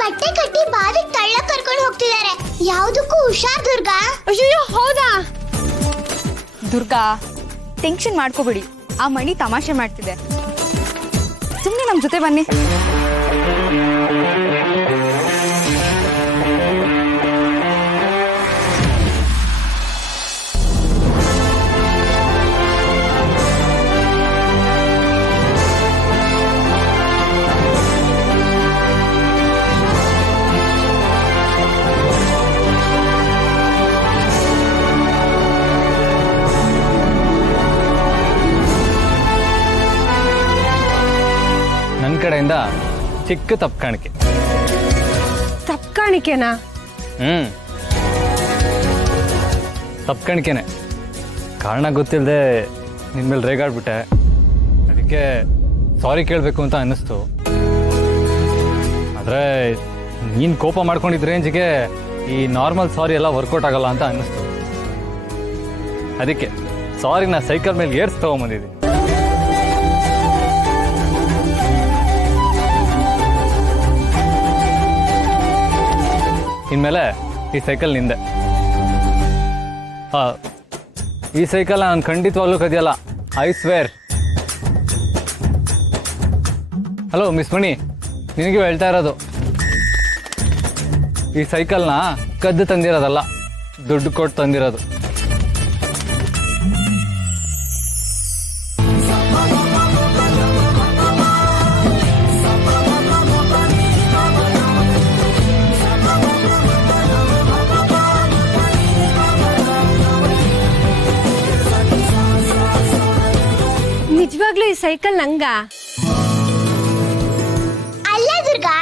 ಬಟ್ಟೆ ಕಟ್ಟಿ ಬಾವಿಗೆ ತಳ್ಳ ಕರ್ಕೊಂಡು ಹೋಗ್ತಿದ್ದಾರೆ. ಯಾವುದಕ್ಕೂ ಹುಷಾರ್ ದುರ್ಗಾ. ಅಯ್ಯೋ ಹೌದಾ? ದುರ್ಗಾ, ಟೆನ್ಷನ್ ಮಾಡ್ಕೋಬೇಡಿ. ಆ ಮಣಿ ತಮಾಷೆ ಮಾಡ್ತಿದೆ. ಸುಮ್ಮನೆ ನಮ್ಮ ಜೊತೆ ಬನ್ನಿ. ನನ್ನ ಕಡೆಯಿಂದ ಚಿಕ್ಕ ತಪ್ಪು ಕಾಣಿಕೆ. ತಪ್ಪು ಕಾಣಿಕೆನಾ? ತಪ್ಪು ಕಾಣಿಕೆನೆ. ಕಾರಣ ಗೊತ್ತಿಲ್ಲದೆ ನಿನ್ನ ಮೇಲೆ ರೇಗಾಡ್ಬಿಟ್ಟೆ. ಅದಕ್ಕೆ ಸಾರಿ ಕೇಳಬೇಕು ಅಂತ ಅನ್ನಿಸ್ತು. ಆದರೆ ನೀನು ಕೋಪ ಮಾಡ್ಕೊಂಡಿದ್ದ ರೇಂಜಿಗೆ ಈ ನಾರ್ಮಲ್ ಸಾರಿ ಎಲ್ಲ ವರ್ಕೌಟ್ ಆಗಲ್ಲ ಅಂತ ಅನ್ನಿಸ್ತು. ಅದಕ್ಕೆ ಸಾರಿನ ಸೈಕಲ್ ಮೇಲೆ ಏರ್ಸ್ ತಗೊಂಬಂದಿದ್ದೀನಿ. ಇನ್ಮೇಲೆ ಈ ಸೈಕಲ್ ನಿಂದೆ. ಈ ಸೈಕಲ್ ನಾನು ಖಂಡಿತವಾಗ್ಲೂ ಕದಿಯಲ್ಲ, ಐ ಸ್ವೇರ್. ಹಲೋ ಮಿಸ್ ಮಣಿ, ನಿನಗೂ ಹೇಳ್ತಾ ಇರೋದು, ಈ ಸೈಕಲ್ನ ಕದ್ದು ತಂದಿರೋದಲ್ಲ, ದುಡ್ಡು ಕೊಟ್ಟು ತಂದಿರೋದು. ನಿಜವಾಗ್ಲೂ ಈ ಸೈಕಲ್ ನಂಗ? ಅಲ್ಲ ದುರ್ಗಾ,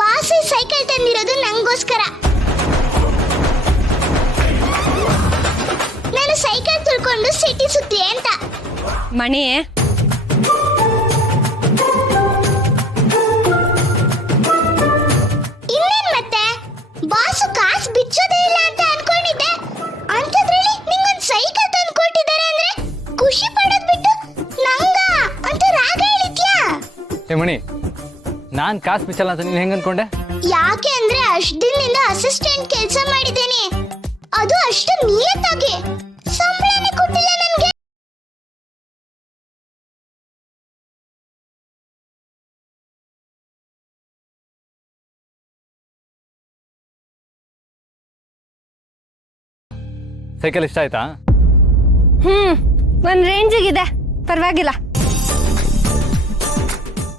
ಬಾಸ್ ಈ ಸೈಕಲ್ ತಂದಿರೋದು ನಂಗೋಸ್ಕರ. ನಾನು ಸೈಕಲ್ ತುಳ್ಕೊಂಡು ಸಿಟಿ ಸುತ್ತಿ ಅಂತ. ಮಣಿ, ಇನ್ನೇನ್ ಮತ್ತೆ, ಬಾಸು ಕಾಸು ಬಿಚ್ಚೋದೇ ಇಲ್ಲ ಅಂತ ಅನ್ಕೊಂಡಿದ್ದೆ. ಅಂಥದ್ರಲ್ಲಿ ನಿಂಗೊಂದು ಸೈಕಲ್ ತಂದು ಕೊಟ್ಟಿದ್ದಾರೆ ಅಂದ್ರೆ ಖುಷಿ ಪಡೋದ್ ಬಿಟ್ಟು ನಂಗ ಅಂತ ರಾಗ ಹೇಳಿದ್ಯಾ? ಏ ಮಣಿ, ನಾನು ಕಾಸು ಬಿಚ್ಚಲ್ಲ ಅಂತ ನೀನು ಹೆಂಗೆ ಅನ್ಕೊಂಡೆ? ಯಾಕೆ ಅಂದ್ರೆ ಅಷ್ಟು ದಿನದಿಂದ ಅಸಿಸ್ಟೆಂಟ್ ಕೆಲಸ ಮಾಡಿದ್ದೇನೆ, ಅದು ಅಷ್ಟು ನಿಯತ್ತಾಗಿ. ಸಂಬಳನೇ ಕೊಟ್ಟಿಲ್ಲ ನನಗೆ. ಸೈಕಲ್ ಇಷ್ಟ ಆಯ್ತಾ? ಒಂದ್ ರೇಂಜಿಗಿದೆ, ಪರವಾಗಿಲ್ಲ.